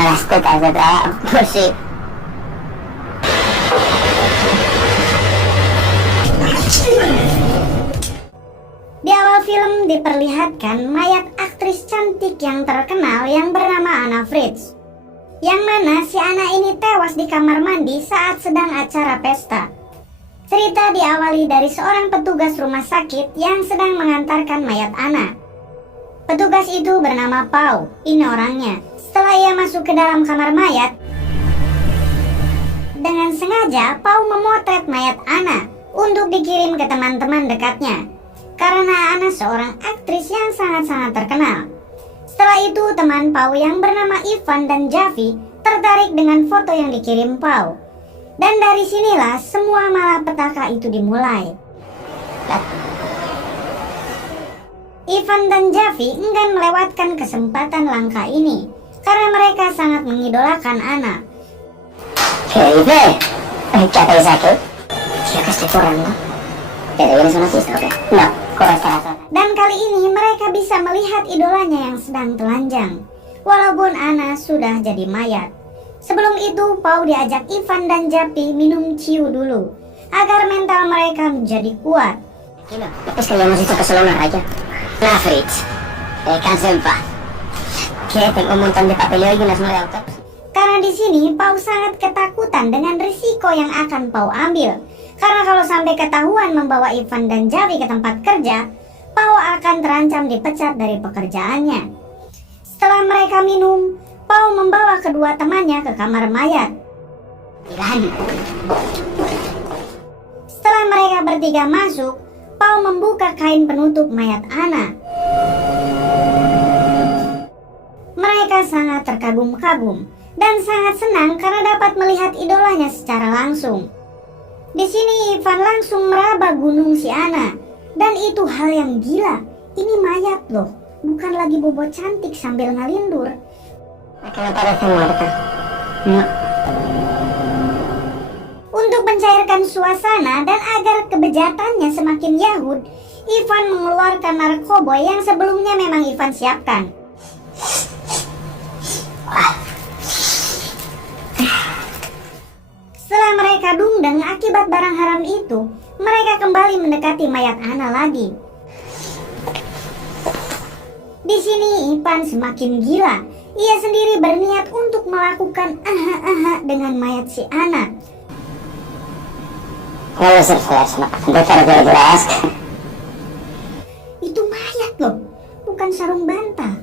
Plastik aja bersih. Di awal film diperlihatkan mayat aktris cantik yang terkenal yang bernama Anna Fritz, yang mana si Anna ini tewas di kamar mandi saat sedang acara pesta. Cerita diawali dari seorang petugas rumah sakit yang sedang mengantarkan mayat Anna. Petugas itu bernama Pau, ini orangnya. Setelah ia masuk ke dalam kamar mayat, dengan sengaja Pau memotret mayat Anna untuk dikirim ke teman-teman dekatnya, karena Anna seorang aktris yang sangat-sangat terkenal. Setelah itu teman Pau yang bernama Ivan dan Javi tertarik dengan foto yang dikirim Pau. Dan dari sinilah semua malapetaka itu dimulai. Ivan dan Javi enggan melewatkan kesempatan langka ini karena mereka sangat mengidolakan Anna. Che capek sakit? Dia kasih kurang, no? Ini sono sister, oke? No, kurang terasa. Dan kali ini mereka bisa melihat idolanya yang sedang telanjang, walaupun Anna sudah jadi mayat. Sebelum itu, Pau diajak Ivan dan Javi minum ciu dulu, agar mental mereka menjadi kuat. Gila, tapi sekalian masih ke Solona aja. Nah, Fritz, kan sempat. Kita tengo un montón de papeleo y unas 9 autopsias. Karena di sini Pau sangat ketakutan dengan risiko yang akan Pau ambil. Karena kalau sampai ketahuan membawa Ivan dan Javi ke tempat kerja, Pau akan terancam dipecat dari pekerjaannya. Setelah mereka minum, Pau membawa kedua temannya ke kamar mayat. Setelah mereka bertiga masuk, Pau membuka kain penutup mayat Anna. Mereka sangat terkagum-kagum dan sangat senang karena dapat melihat idolanya secara langsung. Di sini Ivan langsung meraba gunung si Anna, dan itu hal yang gila. Ini mayat loh, bukan lagi bobo cantik sambil ngalindur. Untuk mencairkan suasana dan agar kebejatannya semakin yahud, Ivan mengeluarkan narkoboy yang sebelumnya memang Ivan siapkan. Setelah mereka dungdeng akibat barang haram itu, mereka kembali mendekati mayat Anna lagi. Di sini Ivan semakin gila. Ia sendiri berniat untuk melakukan aha-aha dengan mayat si Anna. Itu mayat loh, bukan sarung bantal.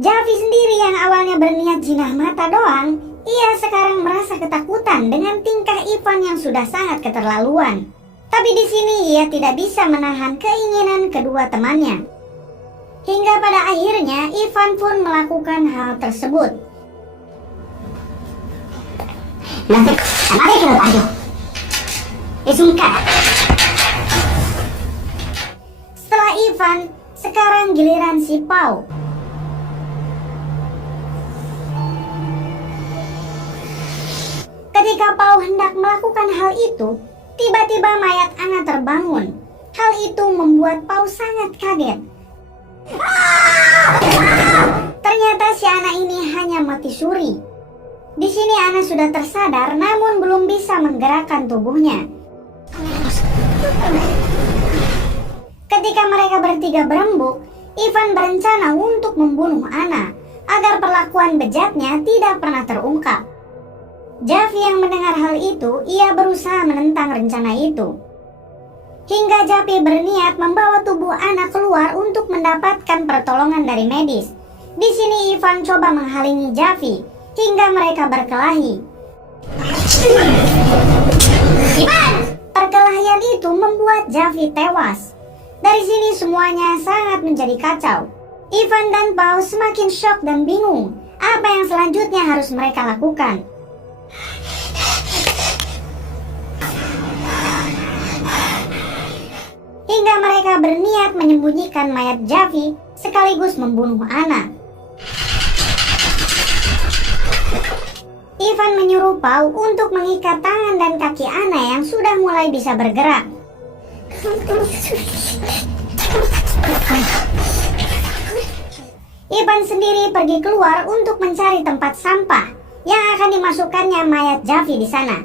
Javi sendiri yang awalnya berniat jinah mata doang, ia sekarang merasa ketakutan dengan tingkah Ivan yang sudah sangat keterlaluan. Tapi di sini ia tidak bisa menahan keinginan kedua temannya. Hingga pada akhirnya Ivan pun melakukan hal tersebut. Setelah Ivan, sekarang giliran si Pau. Ketika Pau hendak melakukan hal itu, tiba-tiba mayat Anna terbangun. Hal itu membuat Pau sangat kaget. Ternyata si Anna ini hanya mati suri. Di sini Anna sudah tersadar namun belum bisa menggerakkan tubuhnya. Ketika mereka bertiga berembuk, Ivan berencana untuk membunuh Anna agar perlakuan bejatnya tidak pernah terungkap. Javi yang mendengar hal itu, ia berusaha menentang rencana itu. Hingga Javi berniat membawa tubuh Anna keluar untuk mendapatkan pertolongan dari medis. Di sini Ivan coba menghalangi Javi hingga mereka berkelahi. Perkelahian itu membuat Javi tewas. Dari sini semuanya sangat menjadi kacau. Ivan dan Pau semakin syok dan bingung apa yang selanjutnya harus mereka lakukan. Hingga mereka berniat menyembunyikan mayat Javi sekaligus membunuh Anna. Ivan menyuruh Pau untuk mengikat tangan dan kaki Anna yang sudah mulai bisa bergerak. Ivan sendiri pergi keluar untuk mencari tempat sampah yang akan dimasukkannya mayat Javi di sana.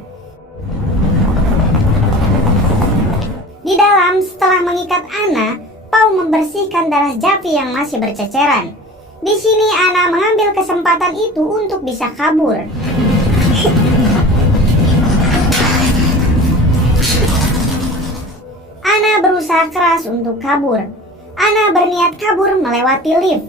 Di dalam, setelah mengikat Anna, Paul membersihkan darah Javi yang masih berceceran. Di sini Anna mengambil kesempatan itu untuk bisa kabur. Anna berusaha keras untuk kabur. Anna berniat kabur melewati lift.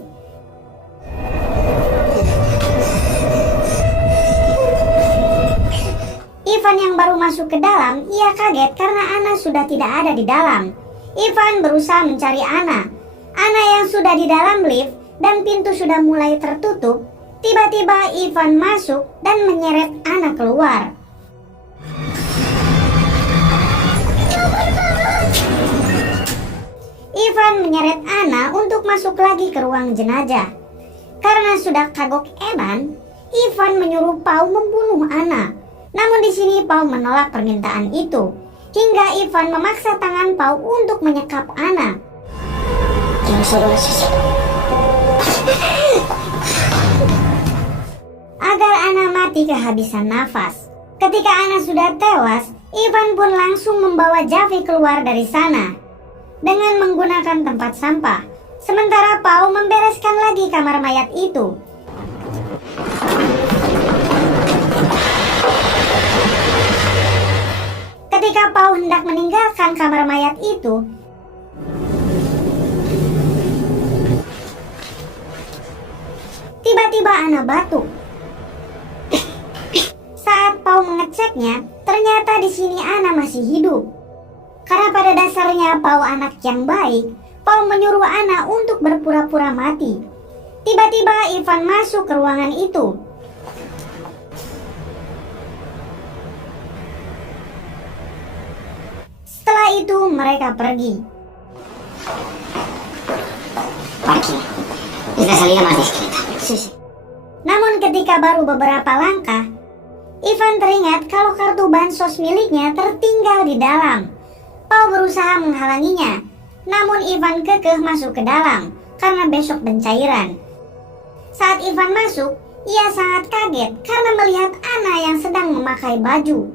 Ivan yang baru masuk ke dalam, ia kaget karena Anna sudah tidak ada di dalam. Ivan berusaha mencari Anna. Anna yang sudah di dalam lift dan pintu sudah mulai tertutup. Tiba-tiba Ivan masuk dan menyeret Anna keluar. Ivan menyeret Anna untuk masuk lagi ke ruang jenazah. Karena sudah kagok edan, Ivan menyuruh Paul membunuh Anna. Namun di sini Paul menolak permintaan itu, hingga Ivan memaksa tangan Paul untuk menyekap Anna. Agar Anna mati kehabisan nafas. Ketika Anna sudah tewas, Ivan pun langsung membawa Javi keluar dari sana dengan menggunakan tempat sampah. Sementara Paul membereskan lagi kamar mayat itu. Ketika Paul hendak meninggalkan kamar mayat itu, tiba-tiba Anna batuk. Saat Paul mengeceknya, ternyata di sini Anna masih hidup. Karena pada dasarnya Paul anak yang baik, Paul menyuruh Anna untuk berpura-pura mati. Tiba-tiba Ivan masuk ke ruangan itu. Setelah itu mereka pergi. Namun ketika baru beberapa langkah, Ivan teringat kalau kartu bansos miliknya tertinggal di dalam. Paul berusaha menghalanginya, namun Ivan kekeh masuk ke dalam karena besok pencairan. Saat Ivan masuk, ia sangat kaget karena melihat Anna yang sedang memakai baju.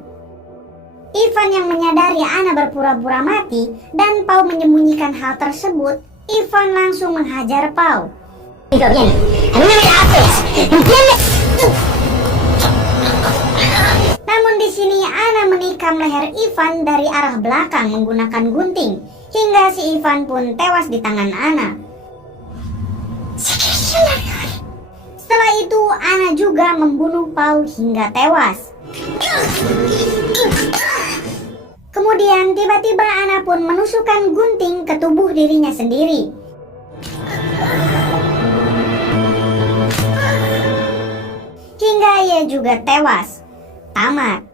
Ivan yang menyadari Anna berpura-pura mati dan Paul menyembunyikan hal tersebut, Ivan langsung menghajar Paul. Namun di sini Anna menikam leher Ivan dari arah belakang menggunakan gunting, hingga si Ivan pun tewas di tangan Anna. Setelah itu Anna juga membunuh Paul hingga tewas. Kemudian tiba-tiba Anna pun menusukkan gunting ke tubuh dirinya sendiri. Hingga ia juga tewas. Tamat.